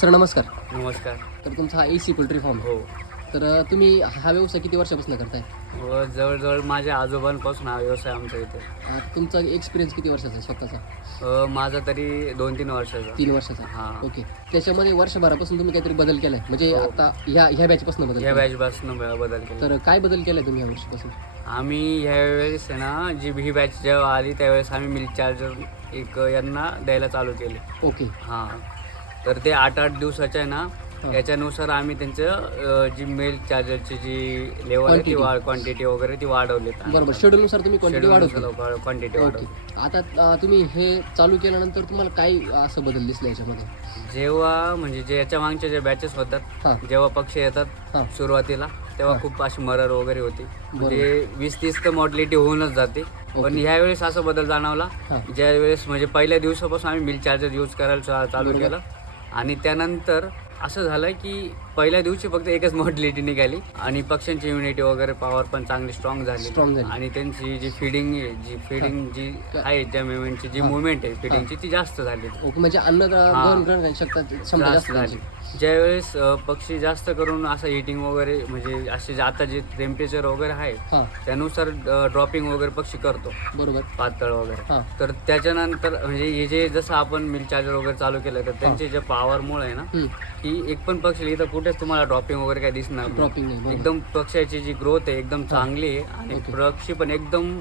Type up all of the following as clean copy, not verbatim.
Sir नमस्कार. नमस्कार. तर तुमचा हा एसी पोल्ट्री फार्म. हो. तर तुम्ही हा व्यवसाय किती वर्षापासून करताय? व जवळजवळ माझ्या आजोबांपासून हा व्यवसाय आमचा इथे. तुमचा एक्सपिरियन्स किती वर्षाचा आहे स्वतःचा? माझा तरी 2-3 वर्षाचा. 3 वर्षाचा. हां. ओके. त्याच्यामध्ये वर्षभरापासून तुम्ही काहीतरी बदल केलाय? म्हणजे हो. आता ह्या बॅचपासून बदल या केलाय? बॅचपासून बदल केला. तर काय बदल केलाय तुम्ही या वर्षीपासून? आम्ही ह्यावेळेस आहे ना, जी ही बॅच जेव्हा आली त्यावेळेस आम्ही मिल्क चार्जर यांना द्यायला चालू केले. ओके. हां. तर ते 8-8 दिवसाच्या आहे ना, हां. याच्यानुसार आम्ही त्यांचं जी मिल्क चार्जरची जी लेवल आहे ती क्वांटिटी वगैरे ती वाढवली. बरोबर. शेड्यूलनुसार तुम्ही क्वांटिटी वाढवली. Quantity okay. वाढवली. आता तुम्ही हे चालू केल्यानंतर तुम्हाला काय असं बदल दिसला याच्यामध्ये? जेव्हा म्हणजे जे याच्या मागच्या ज्या बॅचेस होतात, हां. जेव्हा पक्षी येतात हां. सुरुवातीला तेव्हा हां. खूप अशी मरर वगैरे होती. म्हणजे 20-30 तर मॉर्टॅलिटी होऊनच जाते. पण ह्यावेळेस असा बदल जाणवला, हां. ज्यावेळेस म्हणजे पहिल्या दिवसापासून आम्ही मिल्क चार्जर यूज करायला चालू बरोबर. केलं आणि त्यानंतर असं झालं की पहिल्या दिवशी फक्त एकच मॉर्टॅलिटी निघाली आणि पक्ष्यांची इम्युनिटी वगैरे पॉवर पण चांगली स्ट्रॉंग झाली आणि त्यांची जी फिडिंग जी आहे ज्या मुवमेंटची जी मुवमेंट आहे फिडिंगची ती जास्त झाली. ओके. म्हणजे अन्न ग्रहण करण्याची क्षमता जास्त झाली. ज्यावेळेस पक्षी जास्त करून असं हिटिंग वगैरे म्हणजे असे आता जे टेम्परेचर वगैरे आहे हां. त्यानुसार ड्रॉपिंग वगैरे पक्षी करतो बरोबर. पातळ वगैरे. हां. तर त्याच्यानंतर म्हणजे हे जे जसं आपण मिल्क चार्जर वगैरे चालू केलं तर त्यांचे जे पॉवरमुळे आहे ना की एक पण पक्षी इथं कुठेच तुम्हाला ड्रॉपिंग वगैरे काही दिसणार नाही. ड्रॉपिंग नाही. बरोबर. एकदम पक्ष्याची जी ग्रोथ आहे एकदम चांगली आहे आणि ओके. पक्षी पण एकदम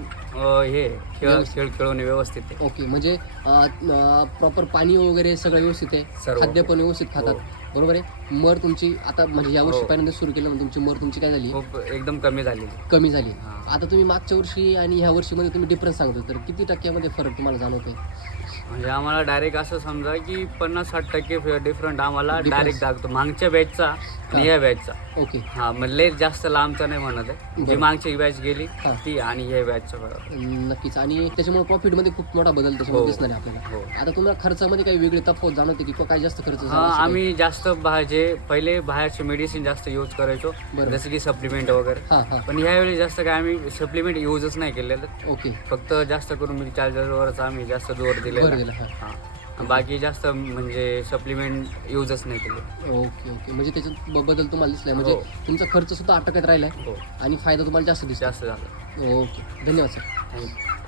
खेळवणे व्यवस्थित आहे. ओके. म्हणजे प्रॉपर पाणी वगैरे सगळं व्यवस्थित आहे, सर्व. खाद्य पण व्यवस्थित खातात. बरोबर आहे. मर तुमची आता म्हणजे या वर्षी हो. पहिल्यांदा सुरू केलं म्हणून तुमची मर तुमची काय झाली? खूप एकदम कमी झालेली. कमी झाली. हां. आता तुम्ही मागच्या वर्षी आणि ह्या वर्षीमध्ये तुम्ही डिफरन्स सांगतो तर किती टक्क्यामध्ये फरक तुम्हाला जाणवतोय? म्हणजे आम्हाला डायरेक्ट असं समजा की 50-60% डिफरंट आम्हाला Difference. डायरेक्ट लागतो मागच्या बॅचचा आणि या बॅचचा. ओके. हा म्हणजे जास्त लांबचा नाही म्हणत आहे. जी बरं. मागची बॅच गेली हां. ती आणि हे बॅचचा फरक. नक्कीच. आणि त्याच्यामुळे प्रॉफिटमध्ये खूप मोठा बदल त्याच्यामध्ये हो. दिसणार आहे आपल्याला. हो. आता तुम्हाला खर्चामध्ये काही वेगळी तफावत जाणवते की काय जास्त खर्च झाला हा असं काही? आम्ही जास्त पहिले बाहेरचे मेडिसिन जास्त यूज करायचो बरं. जसं की सप्लिमेंट वगैरे. हां हां. पण ह्यावेळी जास्त काय आम्ही सप्लिमेंट यूजच नाही केलेलं. ओके. फक्त जास्त करून मिल्क चार्जरवरच आम्ही जास्त जोर बरं दिलेला. गेलं. हां. हां. बाकी जास्त म्हणजे सप्लिमेंट यूजच नाही केले. Okay okay. म्हणजे त्याच्यात बदल तुम्हाला दिसलाय म्हणजे हो. तुमचा खर्च सुद्धा आटोक्यात राहिलाय हो. आणि फायदा तुम्हाला जास्त दिसतो. जास्त झालं. ओके. धन्यवाद सर. थँक्यू.